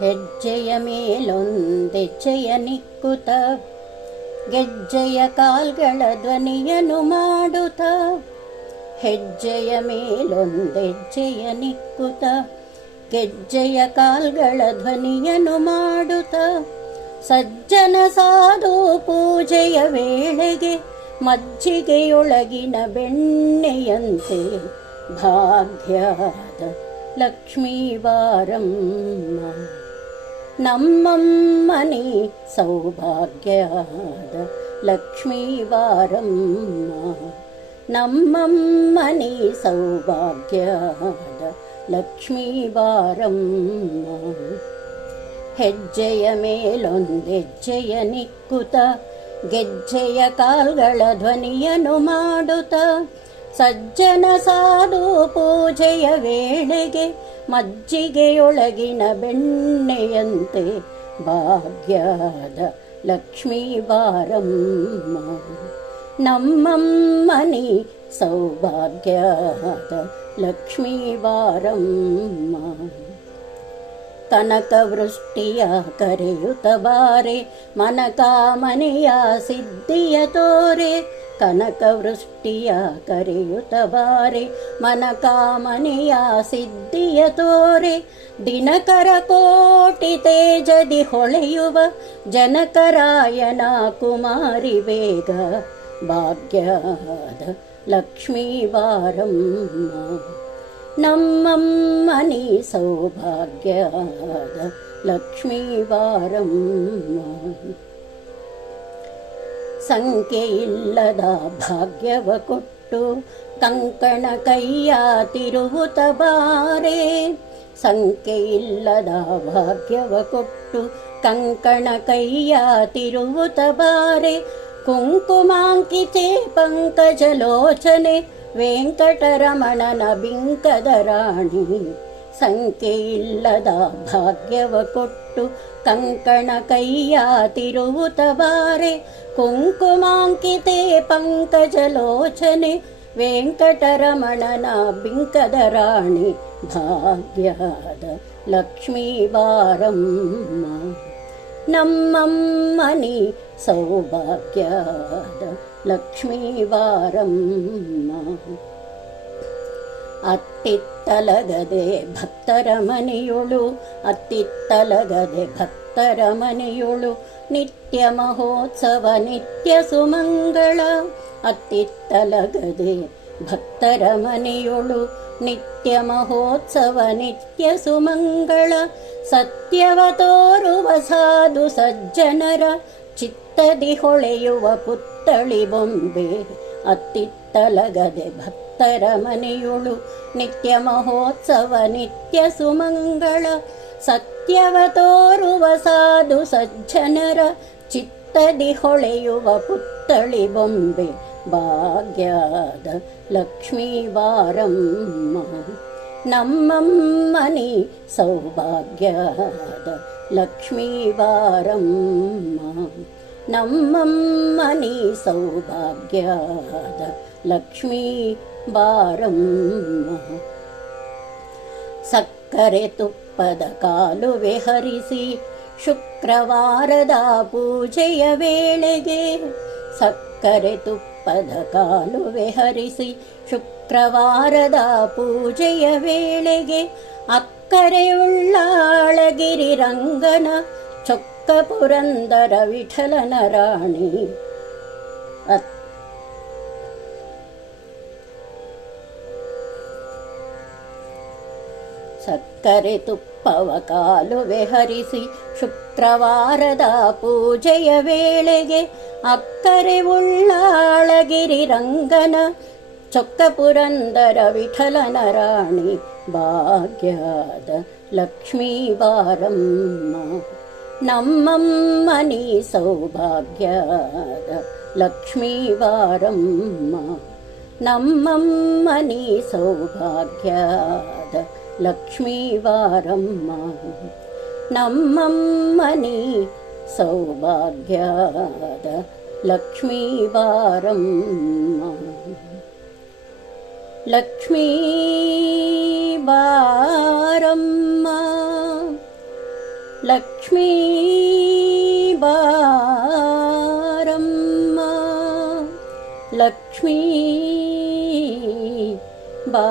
ಹೆಜ್ಜೆಯ ಮೇಲೊಂದೆಜ್ಜೆಯ ನಿಕ್ಕುತ, ಗೆಜ್ಜೆಯ ಕಾಲ್ಗಳ ಧ್ವನಿಯನು ಮಾಡುತ್ತ ಹೆಜ್ಜೆಯ ಮೇಲೊಂದೆಜ್ಜೆಯ ನಿಕ್ಕುತ, ಗೆಜ್ಜೆಯ ಕಾಲ್ಗಳ ಧ್ವನಿಯನು ಮಾಡುತ್ತ ಸಜ್ಜನ ಸಾಧು ಪೂಜೆಯ ವೇಳೆಗೆ ಮಜ್ಜಿಗೆಯೊಳಗಿನ ಬೆಣ್ಣೆಯಂತೆ ಭಾಗ್ಯದ ಲಕ್ಷ್ಮೀ ಬಾರಮ್ಮ. ನಮ್ಮಮ್ಮನಿ ಸೌಭಾಗ್ಯದ ಲಕ್ಷ್ಮೀ ಬಾರಮ್ಮ ನಮ್ಮಮ್ಮನಿ ಸೌಭಾಗ್ಯದ ಲಕ್ಷ್ಮೀ ಬಾರಮ್ಮ ಹೆಜ್ಜೆಯ ಮೇಲೊಂದೆಜ್ಜೆಯ ನಿಕ್ಕುತ ಗೆಜ್ಜೆಯ ಕಾಲ್ಗಳ ಧ್ವನಿಯನು ಮಾಡುತ್ತ ಸಜ್ಜನ ಸಾಧು ಪೂಜೆಯ ವೇಳೆಗೆ ಮಜ್ಜಿಗೆಯೊಳಗಿನ ಬೆಣ್ಣೆಯಂತೆ ಭಾಗ್ಯದ ಲಕ್ಷ್ಮೀ ಬಾರಮ್ಮ ನಮ್ಮಮ್ಮನಿ ಸೌಭಾಗ್ಯದ ಲಕ್ಷ್ಮೀ ಬಾರಮ್ಮ ಕನಕವೃಷ್ಟಿಯ ಕರೆಯುತ್ತ ಬಾರೆ ಮನಕಾಮನೆಯ ಸಿದ್ಧಿಯ ತೋರೆ ಕನಕವೃಷ್ಟಿಯ ಕರೆಯುತ್ತ ಬಾರೆ ಮನಕಾಮನೆಯ ಸಿದ್ಧಿಯ ತೋರೆ ದಿನಕರ ಕೋಟಿ ತೇಜದಿ ಹೊಳೆಯುವ ಜನಕರಾಯನ ಕುಮಾರಿ ಬೇಗ ಭಾಗ್ಯದ ಲಕ್ಷ್ಮೀ ಬಾರಮ್ಮ ನಮ್ಮಮ್ಮನಿ ಸೌಭಾಗ್ಯದ ಲಕ್ಷ್ಮೀ ಬಾರಮ್ಮ ಸಂಖ್ಯೆಯಿಲ್ಲದ ಭಾಗ್ಯವ ಕೊಟ್ಟು ಕಂಕಣ ಕೈಯ ತಿರುವುತ ಬಾರೆ. ಸಂಖ್ಯೆಯಿಲ್ಲದ ಭಾಗ್ಯವ ಕೊಟ್ಟು ಕಂಕಣ ಕೈಯ ತಿರುವುತ ಬಾರೆ. ಕುಂಕುಮಾಂಕಿತೆ ಪಂಕಜಲೋಚನೆ ವೆಂಕಟರಮಣನ ಬಿಂಕದ ರಾಣಿ. ಸಂಖ್ಯೆಯಿಲ್ಲದ ಭಾಗ್ಯವ ಕೊಟ್ಟು ಕಂಕಣ ಕೈಯ ತಿರುವುತ ಬಾರೆ ಕುಂಕುಮಾಂಕಿತೆ ಪಂಕಜಲೋಚನೆ ವೆಂಕಟರಮಣನ ಬಿಂಕದ ರಾಣಿ ಭಾಗ್ಯದ ಲಕ್ಷ್ಮೀ ಬಾರಮ್ಮ ನಮ್ಮಮ್ಮನಿ ಸೌಭಾಗ್ಯದ ಲಕ್ಷ್ಮೀ ಬಾರಮ್ಮ ಅತ್ತಿತ್ತಲಗದೆ ಭಕ್ತರ ಮನೆಯೊಳು ಅತ್ತಿತ್ತಲಗದೆ ಭಕ್ತರ ಮನೆಯೊಳು ನಿತ್ಯ ಮಹೋತ್ಸವ, ನಿತ್ಯ ಸುಮಂಗಳ, ಅತ್ತಿತ್ತಲಗದೆ ಭಕ್ತರ ನಿತ್ಯ ಮಹೋತ್ಸವ, ನಿತ್ಯ ಸುಮಂಗಳ, ಸತ್ಯವ ತೋರುವ ಸಾಧು ಸಜ್ಜನರ, ಚಿತ್ತದಿ ಹೊಳೆಯುವ ಪುತ್ತಳಿ ಬೊಂಬೆ ಅತ್ತಿತ್ತಲಗದೆ ಭಕ್ತರ ಮನೆಯುಳು ನಿತ್ಯ ಮಹೋತ್ಸವ, ನಿತ್ಯ ಸುಮಂಗಳ ಸತ್ಯವ ತೋರುವ ಸಾಧು ಸಜ್ಜನರ ಚಿತ್ತದಿ ಹೊಳೆಯುವ ಪುತ್ತಳಿ ಬೊಂಬೆ, ಭಾಗ್ಯದ ಲಕ್ಷ್ಮೀ ನಮ್ಮಮ್ಮನಿ ಸೌಭಾಗ್ಯದ ಲಕ್ಷ್ಮೀ ನಮ್ಮಮ್ಮನಿ ಸೌಭಾಗ್ಯದ ಲಕ್ಷ್ಮೀ ಬಾರಮ್ಮ. ಸಕ್ಕರೆ ತುಪ್ಪದ ಕಾಲುವೆ ಹರಿಸಿ ಶುಕ್ರವಾರದ ಪೂಜೆಯ ವೇಳೆಗೆ ಸಕ್ಕರೆ ತುಪ್ಪದ ಕಾಲುವೆ ಹರಿಸಿ ಶುಕ್ರವಾರದ ಪೂಜೆಯ ವೇಳೆಗೆ ಅಕ್ಕರೆ ಉಳ್ಳಾಳಗಿರಿ ರಂಗನ ಚೊಕ್ಕ ಪುರಂದರ ವಿಠಲನ ರಾಣಿ. ಅತ್ ಸಕ್ಕರೆ ತುಪ್ಪವ ಕಾಲುವೆ ಹರಿಸಿ ಶುಕ್ರವಾರದ ಪೂಜೆಯ ವೇಳೆಗೆ ಅಕ್ಕರೆ ಉಳ್ಳಾಳಗಿರಿ ರಂಗನ ಚೊಕ್ಕ ಪುರಂದರ ವಿಠಲನ ರಾಣಿ. ಭಾಗ್ಯದ ಲಕ್ಷ್ಮೀ ಬಾರಮ್ಮ. नमं मनी सौभाग्यादलक्ष्मीवारं नम्मं मनी सौभाग्यादलक्ष्मीवारं मनी सौभाग्यादलक्ष्मीवारं लक्ष्मीवारम् लक्ष्मीबारम्मा लक्ष्मी बा